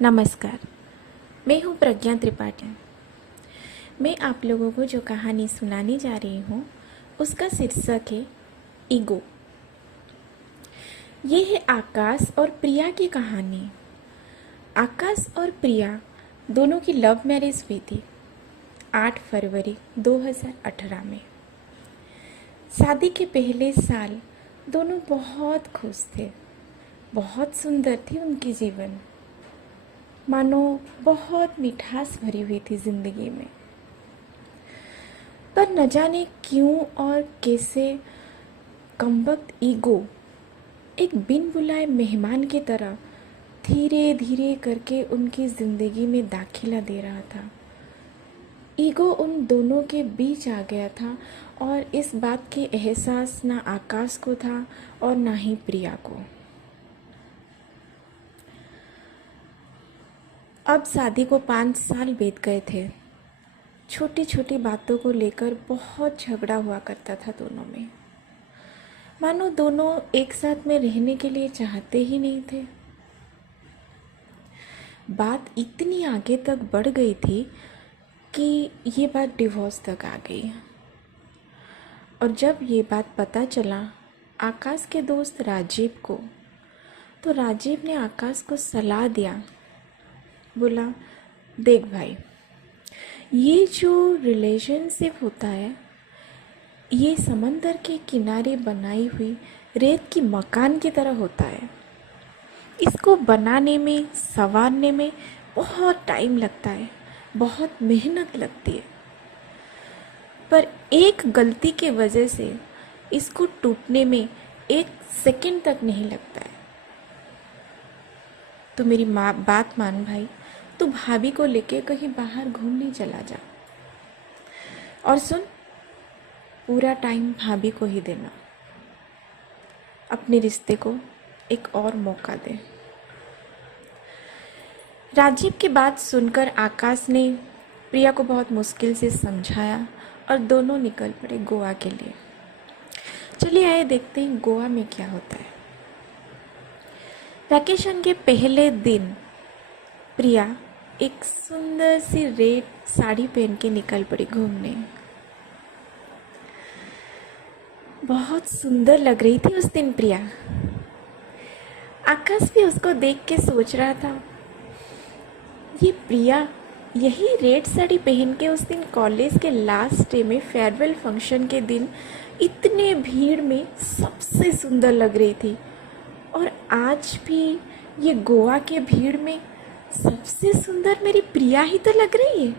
नमस्कार। मैं हूँ प्रज्ञा त्रिपाठी। मैं आप लोगों को जो कहानी सुनाने जा रही हूँ उसका शीर्षक है ईगो। ये है आकाश और प्रिया की कहानी। आकाश और प्रिया दोनों की लव मैरिज हुई थी 8 फरवरी 2018 में। शादी के पहले साल दोनों बहुत खुश थे। बहुत सुंदर थी उनकी जीवन, मानो बहुत मिठास भरी हुई थी जिंदगी में। पर न जाने क्यों और कैसे कमबख्त ईगो एक बिन बुलाए मेहमान की तरह धीरे धीरे करके उनकी ज़िंदगी में दाखिला दे रहा था। ईगो उन दोनों के बीच आ गया था और इस बात के एहसास ना आकाश को था और ना ही प्रिया को। अब शादी को 5 साल बीत गए थे। छोटी छोटी बातों को लेकर बहुत झगड़ा हुआ करता था दोनों में, मानो दोनों एक साथ में रहने के लिए चाहते ही नहीं थे। बात इतनी आगे तक बढ़ गई थी कि ये बात डिवोर्स तक आ गई। और जब ये बात पता चला आकाश के दोस्त राजीव को, तो राजीव ने आकाश को सलाह दिया। बोला, देख भाई, ये जो रिलेशनशिप होता है ये समंदर के किनारे बनाई हुई रेत की मकान की तरह होता है। इसको बनाने में, संवारने में बहुत टाइम लगता है, बहुत मेहनत लगती है। पर एक गलती की वजह से इसको टूटने में 1 सेकंड तक नहीं लगता है। तो मेरी बात मान भाई, तू भाभी को लेके कहीं बाहर घूमने चला जा और सुन, पूरा टाइम भाभी को ही देना। अपने रिश्ते को एक और मौका दे। राजीव की बात सुनकर आकाश ने प्रिया को बहुत मुश्किल से समझाया और दोनों निकल पड़े गोवा के लिए। चलिए आइए देखते हैं गोवा में क्या होता है। वैकेशन के पहले दिन प्रिया एक सुंदर सी रेड साड़ी पहन के निकल पड़ी घूमने। बहुत सुंदर लग रही थी उस दिन प्रिया। आकाश भी उसको देख के सोच रहा था, ये प्रिया यही रेड साड़ी पहन के उस दिन कॉलेज के लास्ट डे में फेयरवेल फंक्शन के दिन इतने भीड़ में सबसे सुंदर लग रही थी, और आज भी ये गोवा के भीड़ में सबसे सुंदर मेरी प्रिया ही तो लग रही है।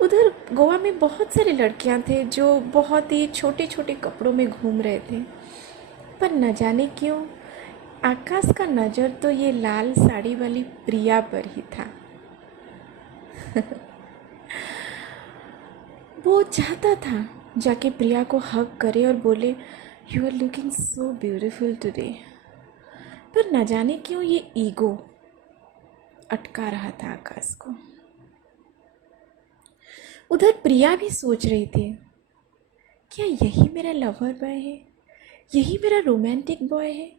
उधर गोवा में बहुत सारी लड़कियां थे जो बहुत ही छोटे छोटे कपड़ों में घूम रहे थे, पर न जाने क्यों आकाश का नज़र तो ये लाल साड़ी वाली प्रिया पर ही था। वो चाहता था जाके प्रिया को हग करे और बोले, you are looking so beautiful today, पर न जाने क्यों ये ईगो अटका रहा था आकाश को। उधर प्रिया भी सोच रही थी, क्या यही मेरा लवर बॉय है, यही मेरा रोमांटिक बॉय है,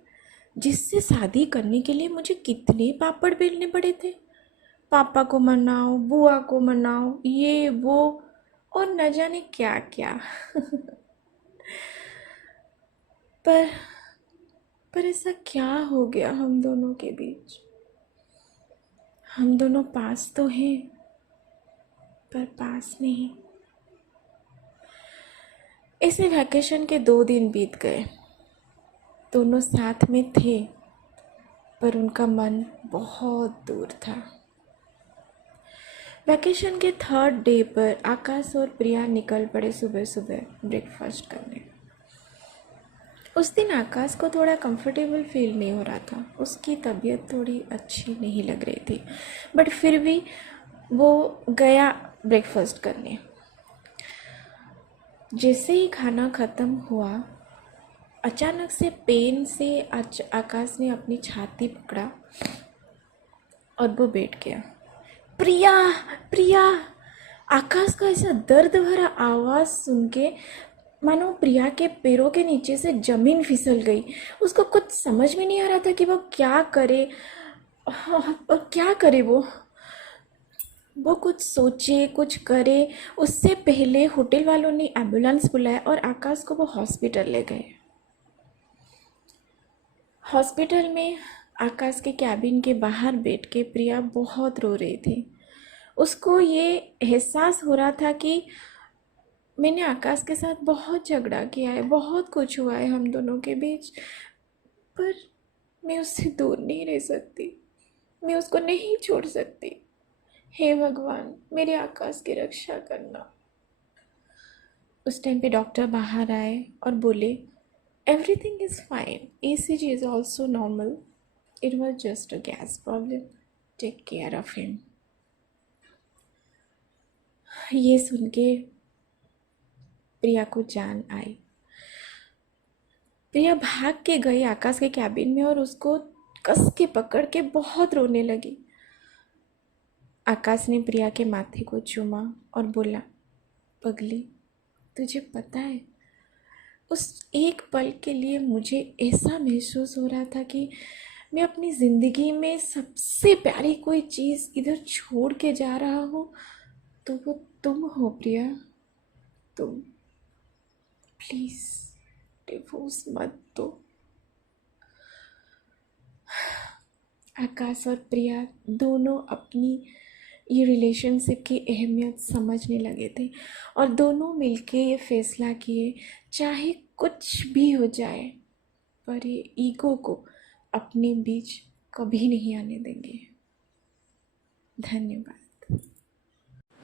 जिससे शादी करने के लिए मुझे कितने पापड़ बेलने पड़े थे। पापा को मनाओ, बुआ को मनाओ, ये वो और न जाने क्या क्या। पर ऐसा क्या हो गया हम दोनों के बीच? हम दोनों पास तो हैं, पर पास नहीं। ऐसे वैकेशन के 2 दिन बीत गए। दोनों साथ में थे, पर उनका मन बहुत दूर था। वैकेशन के 3rd डे पर आकाश और प्रिया निकल पड़े सुबह सुबह ब्रेकफास्ट करने। उस दिन आकाश को थोड़ा कंफर्टेबल फील नहीं हो रहा था। उसकी तबीयत थोड़ी अच्छी नहीं लग रही थी, बट फिर भी वो गया ब्रेकफास्ट करने। जैसे ही खाना ख़त्म हुआ, अचानक से पेन से आकाश ने अपनी छाती पकड़ा और वो बैठ गया। प्रिया, प्रिया! आकाश का ऐसा दर्द भरा आवाज़ सुन के मानो प्रिया के पैरों के नीचे से ज़मीन फिसल गई। उसको कुछ समझ में नहीं आ रहा था कि वो क्या करे। हाँ, और क्या करे वो कुछ सोचे कुछ करे। उससे पहले होटल वालों ने एम्बुलेंस बुलाया और आकाश को वो हॉस्पिटल ले गए। हॉस्पिटल में आकाश के कैबिन के बाहर बैठ के प्रिया बहुत रो रही थी। उसको ये एहसास हो रहा था कि मैंने आकाश के साथ बहुत झगड़ा किया है, बहुत कुछ हुआ है हम दोनों के बीच, पर मैं उससे दूर नहीं रह सकती, मैं उसको नहीं छोड़ सकती। हे भगवान, मेरे आकाश की रक्षा करना। उस टाइम पे डॉक्टर बाहर आए और बोले everything is fine, ECG is also normal, it was just a gas problem, take care of him. ये सुन के प्रिया को जान आई। प्रिया भाग के गई आकाश के कैबिन में और उसको कस के पकड़ के बहुत रोने लगी। आकाश ने प्रिया के माथे को चूमा और बोला, पगली, तुझे पता है, उस एक पल के लिए मुझे ऐसा महसूस हो रहा था कि मैं अपनी ज़िंदगी में सबसे प्यारी कोई चीज़ इधर छोड़ के जा रहा हूँ, तो वो तुम हो प्रिया। तुम प्लीज़ डिवोर्स मत दो। आकाश और प्रिया दोनों अपनी ये रिलेशनशिप की अहमियत समझने लगे थे और दोनों मिलके ये फैसला किए, चाहे कुछ भी हो जाए, पर ये ईगो को अपने बीच कभी नहीं आने देंगे। धन्यवाद।